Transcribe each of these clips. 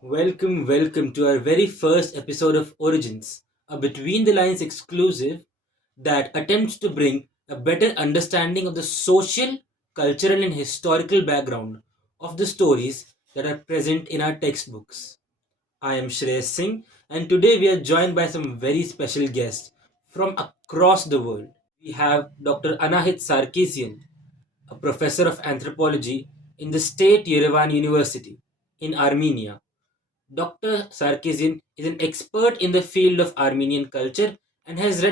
Welcome to our very first episode of Origins, a Between the Lines exclusive that attempts to bring a better understanding of the social, cultural, and historical background of the stories that are present in our textbooks. I am Shreyas Singh, and today we are joined by some very special guests from across the world. We have Dr. Anahit Sarkisian, a professor of anthropology in the State Yerevan University in Armenia. Dr. Sarkisian is an expert in the field of Armenian culture and has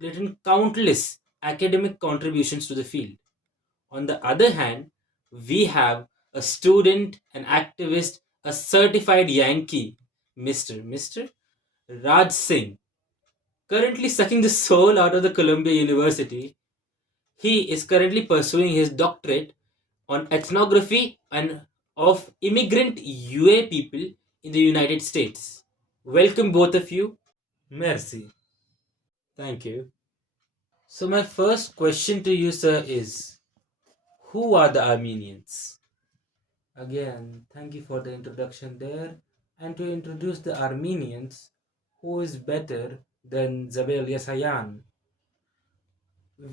written countless academic contributions to the field. On the other hand, we have a student, an activist, a certified Yankee, Mr. Raj Singh, currently sucking the soul out of the Columbia University. He is currently pursuing his doctorate on ethnography and of immigrant UA people in the United States. Welcome, both of you. Merci. Thank you. So, my first question to you, sir, is who are the Armenians? Again, thank you for the introduction there. And to introduce the Armenians, who is better than Zabel Yasayan?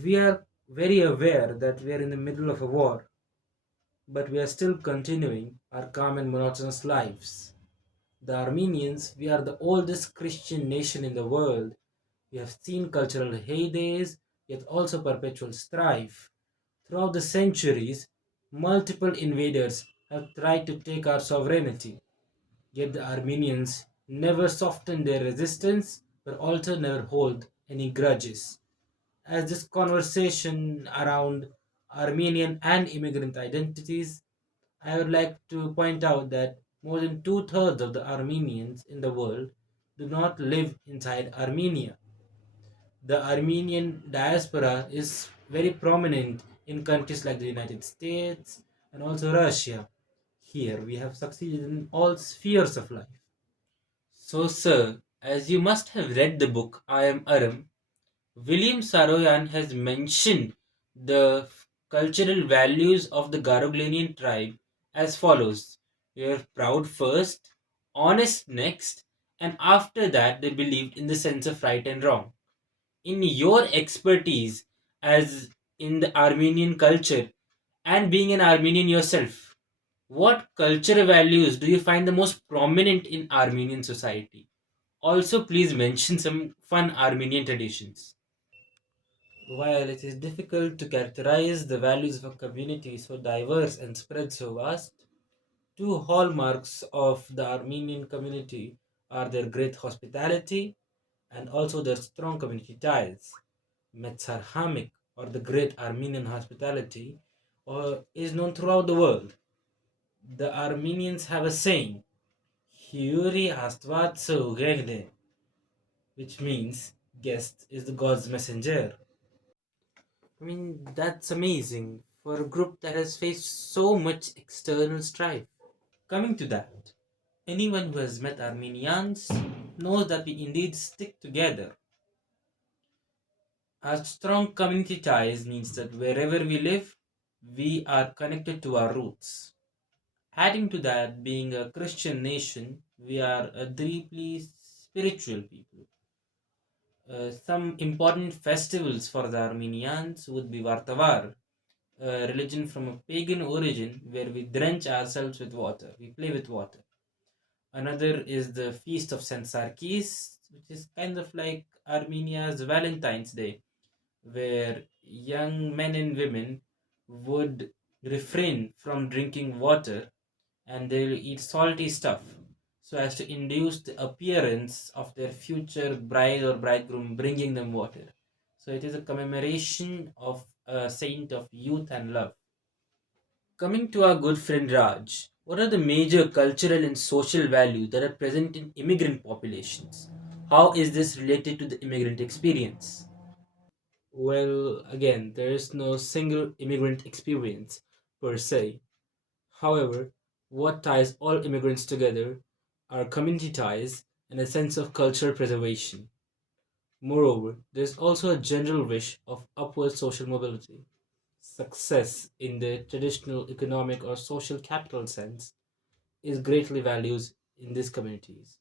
We are very aware that we are in the middle of a war, but we are still continuing our calm and monotonous lives. The Armenians, we are the oldest Christian nation in the world. We have seen cultural heydays, yet also perpetual strife. Throughout the centuries, multiple invaders have tried to take our sovereignty, yet the Armenians never softened their resistance, but also never hold any grudges. As this conversation around Armenian and immigrant identities, I would like to point out that more than two-thirds of the Armenians in the world do not live inside Armenia. The Armenian diaspora is very prominent in countries like the United States and also Russia. Here we have succeeded in all spheres of life. So, sir, as you must have read the book I Am Aram, William Saroyan has mentioned the cultural values of the Garoglanian tribe as follows. They were proud first, honest next, and after that they believed in the sense of right and wrong. In your expertise as in the Armenian culture and being an Armenian yourself, what cultural values do you find the most prominent in Armenian society? Also, please mention some fun Armenian traditions. While it is difficult to characterize the values of a community so diverse and spread so vast, two hallmarks of the Armenian community are their great hospitality and also their strong community ties. Metzar Hamik, or the great Armenian hospitality, is known throughout the world. The Armenians have a saying, Hyuri Astvat Ugegne, which means guest is the God's messenger. I mean, that's amazing for a group that has faced so much external strife. Coming to that, anyone who has met Armenians knows that we indeed stick together. Our strong community ties means that wherever we live, we are connected to our roots. Adding to that, being a Christian nation, we are a deeply spiritual people. Some important festivals for the Armenians would be Vartavar, a religion from a pagan origin where we drench ourselves with water, we play with water. Another is the Feast of Saint Sarkis, which is kind of like Armenia's Valentine's Day, where young men and women would refrain from drinking water and they'll eat salty stuff so as to induce the appearance of their future bride or bridegroom bringing them water. So it is a commemoration of a saint of youth and love. Coming to our good friend Raj, what are the major cultural and social values that are present in immigrant populations? How is this related to the immigrant experience? Well, again, there is no single immigrant experience per se. However, what ties all immigrants together are community ties and a sense of cultural preservation. Moreover, there is also a general wish of upward social mobility. Success in the traditional economic or social capital sense is greatly valued in these communities.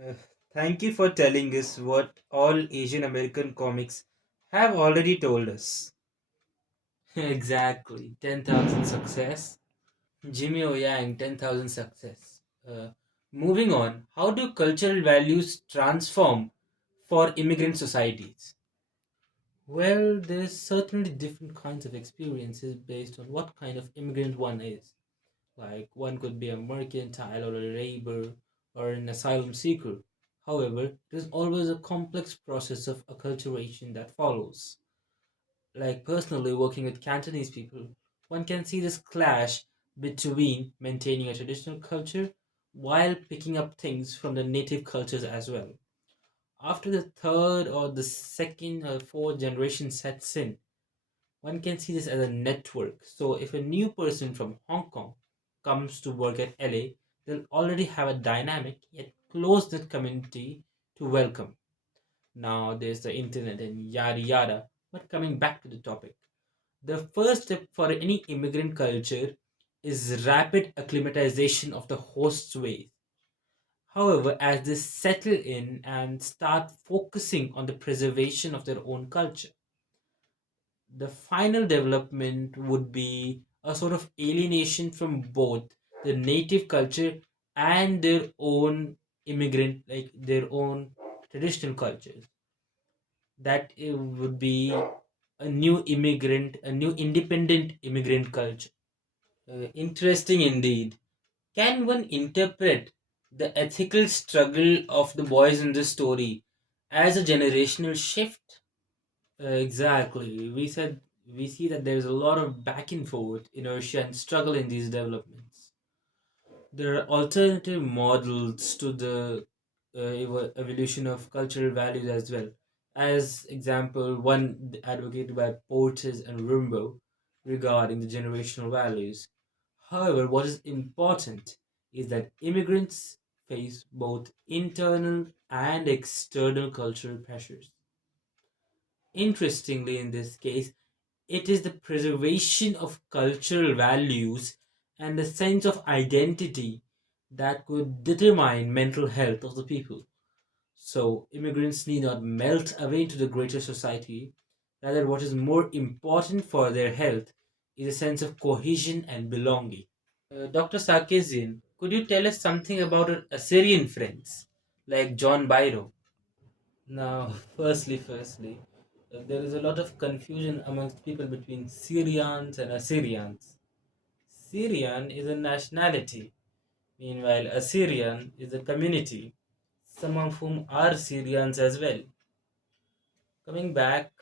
Uh, Thank you for telling us what all Asian American comics have already told us. Exactly. 10,000 success. Jimmy O Yang, 10,000 success. Moving on, how do cultural values transform for immigrant societies? Well, there's certainly different kinds of experiences based on what kind of immigrant one is. Like, one could be a mercantile or a labor or an asylum seeker. However, there's always a complex process of acculturation that follows. Like, personally, working with Cantonese people, one can see this clash between maintaining a traditional culture while picking up things from the native cultures as well. After the third or the second or fourth generation sets in, one can see this as a network. So if a new person from Hong Kong comes to work at LA, they'll already have a dynamic yet close knit community to welcome. Now there's the internet and yada yada. But coming back to the topic, the first step for any immigrant culture is rapid acclimatization of the host's ways. However, as they settle in and start focusing on the preservation of their own culture, the final development would be a sort of alienation from both the native culture and their own immigrant, like their own traditional cultures. That it would be a new immigrant, a new independent immigrant culture. Interesting indeed. Can one interpret the ethical struggle of the boys in this story as a generational shift? Exactly. We see that there's a lot of back and forth, inertia, and struggle in these developments. There are alternative models to the evolution of cultural values as well. As example, one advocated by Portes and Rimbaud regarding the generational values. However, what is important is that immigrants face both internal and external cultural pressures. Interestingly, in this case, it is the preservation of cultural values and the sense of identity that could determine mental health of the people. So, immigrants need not melt away into the greater society. Rather, what is more important for their health is a sense of cohesion and belonging. Dr. Sarkisian, could you tell us something about our Assyrian friends, like John Byro? Now, firstly, there is a lot of confusion amongst people between Syrians and Assyrians. Syrian is a nationality, meanwhile, Assyrian is a community, some of whom are Syrians as well. Coming back,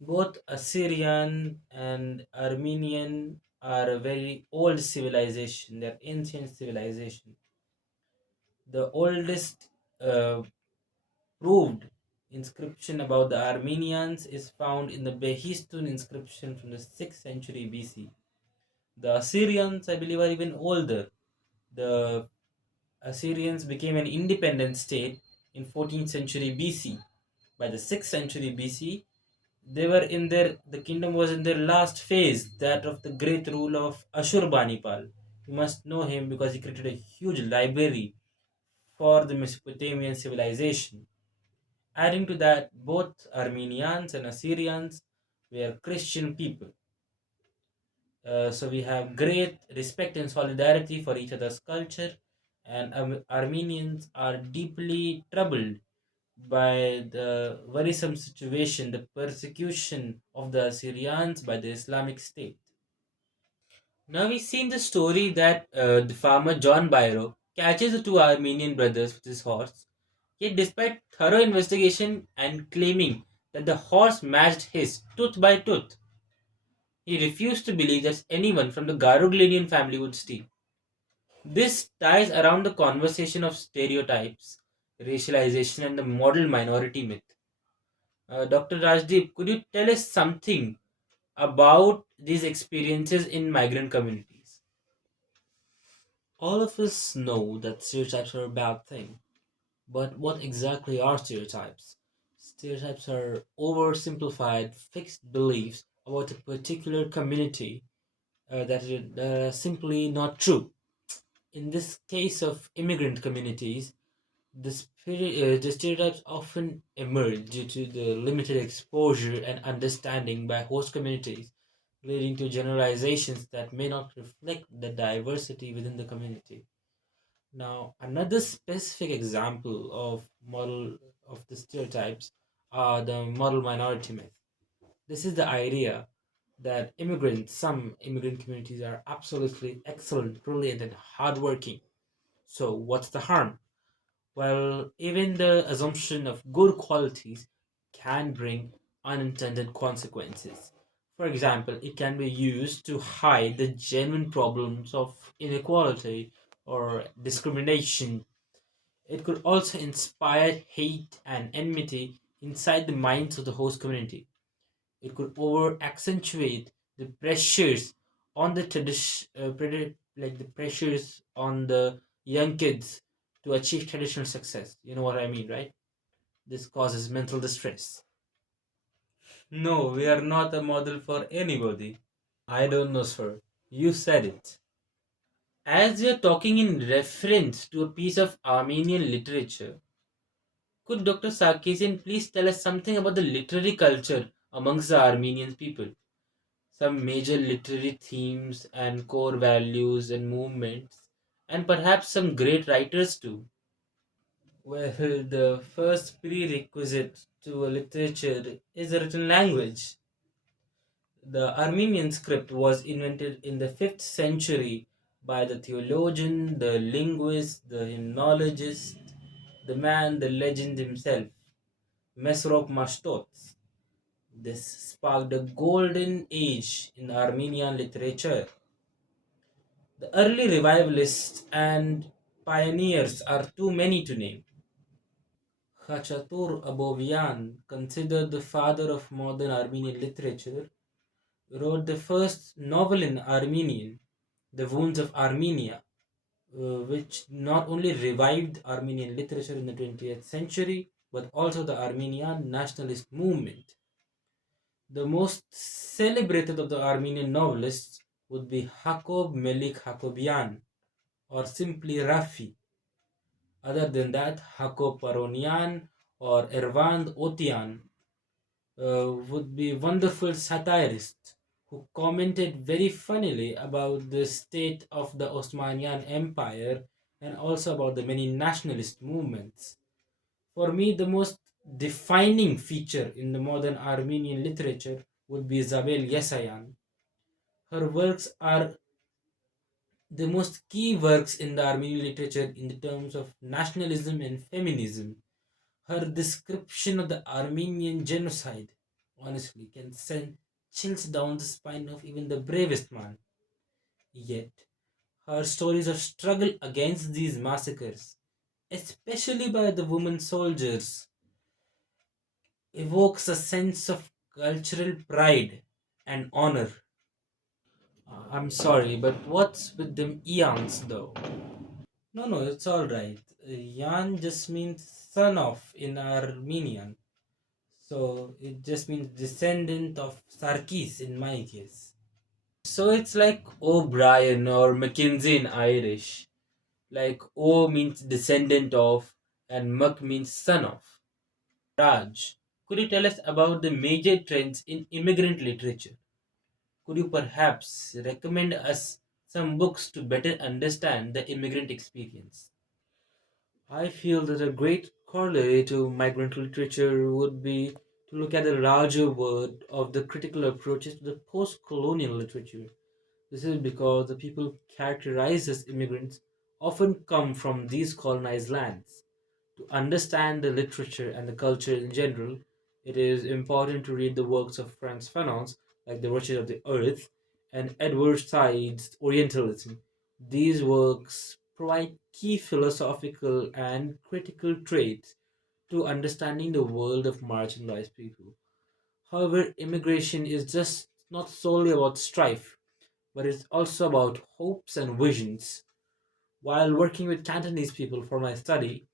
both Assyrian and Armenian are a very old civilization, they're ancient civilization. The oldest proved inscription about the Armenians is found in the Behistun inscription from the 6th century BC. The Assyrians, I believe, are even older. The Assyrians became an independent state in 14th century BC. By the 6th century BC, the kingdom was in their last phase, that of the great rule of Ashurbanipal. You must know him because he created a huge library for the Mesopotamian civilization. Adding to that, both Armenians and Assyrians were Christian people. So we have great respect and solidarity for each other's culture, and Armenians are deeply troubled by the worrisome situation, the persecution of the Assyrians by the Islamic State. Now we see in the story that the farmer John Byro catches the two Armenian brothers with his horse. Yet, despite thorough investigation and claiming that the horse matched his tooth by tooth, he refused to believe that anyone from the Garuglinian family would steal. This ties around the conversation of stereotypes, racialization, and the model minority myth. Dr. Rajdeep, could you tell us something about these experiences in migrant communities? All of us know that stereotypes are a bad thing. But what exactly are stereotypes? Stereotypes are oversimplified, fixed beliefs about a particular community that are simply not true. In this case of immigrant communities, the stereotypes often emerge due to the limited exposure and understanding by host communities, leading to generalizations that may not reflect the diversity within the community. Now, another specific example of model of the stereotypes are the model minority myth. This is the idea that some immigrant communities are absolutely excellent, brilliant, and hardworking. So, what's the harm? Well, even the assumption of good qualities can bring unintended consequences. For example, it can be used to hide the genuine problems of inequality or discrimination. It could also inspire hate and enmity inside the minds of the host community. It could over accentuate the pressures on the like the pressures on the young kids to achieve traditional success. You know what I mean, right? This causes mental distress. No, we are not a model for anybody. I don't know, sir. You said it. As we are talking in reference to a piece of Armenian literature, could Dr. Sarkisian please tell us something about the literary culture amongst the Armenian people? Some major literary themes and core values and movements, and perhaps some great writers too. Well, the first prerequisite to a literature is a written language. The Armenian script was invented in the 5th century by the theologian, the linguist, the hymnologist, the man, the legend himself, Mesrop Mashtot. This sparked a golden age in Armenian literature. The early revivalists and pioneers are too many to name. Khachatur Abovian, considered the father of modern Armenian literature, wrote the first novel in Armenian, The Wounds of Armenia, which not only revived Armenian literature in the 20th century but also the Armenian nationalist movement. The most celebrated of the Armenian novelists would be Hakob Melik Hakobian, or simply Rafi. Other than that, Hako Paronian or Ervand Otian would be wonderful satirists who commented very funnily about the state of the Osmanian Empire and also about the many nationalist movements. For me, the most defining feature in the modern Armenian literature would be Zabel Yesayan. Her works are the most key works in the Armenian literature in the terms of nationalism and feminism. Her description of the Armenian genocide, honestly, can send chills down the spine of even the bravest man. Yet, her stories of struggle against these massacres, especially by the women soldiers, evokes a sense of cultural pride and honor. I'm sorry, but what's with them eons though? No, no, it's alright. Yan just means son of in Armenian. So it just means descendant of Sarkis in my case. So it's like O'Brien or Mackenzie in Irish. Like O means descendant of and Mac means son of. Raj, could you tell us about the major trends in immigrant literature? Could you perhaps recommend us some books to better understand the immigrant experience? I feel that a great corollary to migrant literature would be to look at the larger world of the critical approaches to the post colonial literature. This is because the people characterized as immigrants often come from these colonized lands. To understand the literature and the culture in general, it is important to read the works of Frantz Fanon's, like The Riches of the Earth, and Edward Said's Orientalism. These works provide key philosophical and critical traits to understanding the world of marginalized people. However, immigration is just not solely about strife, but it's also about hopes and visions. While working with Cantonese people for my study,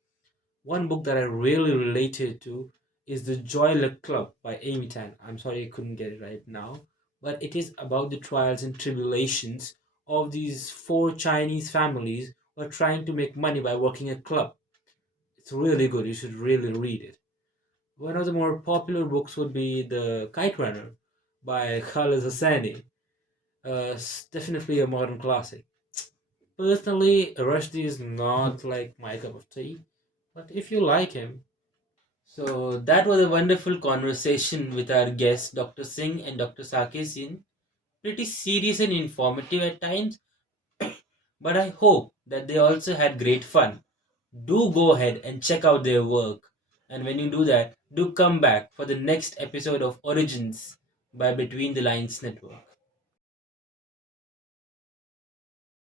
one book that I really related to is The Joy Luck Club by Amy Tan. I'm sorry I couldn't get it right now, but it is about the trials and tribulations of these four Chinese families or trying to make money by working a club. It's really good. You should really read it. One of the more popular books would be The Kite Runner by Khalid Hosseini. Definitely a modern classic. Personally, Rushdie is not like my cup of tea, but if you like him. So that was a wonderful conversation with our guests, Dr. Singh and Dr. Sarkisian. Pretty serious and informative at times, but I hope that they also had great fun. Do go ahead and check out their work. And when you do that, do come back for the next episode of Origins by Between the Lines Network.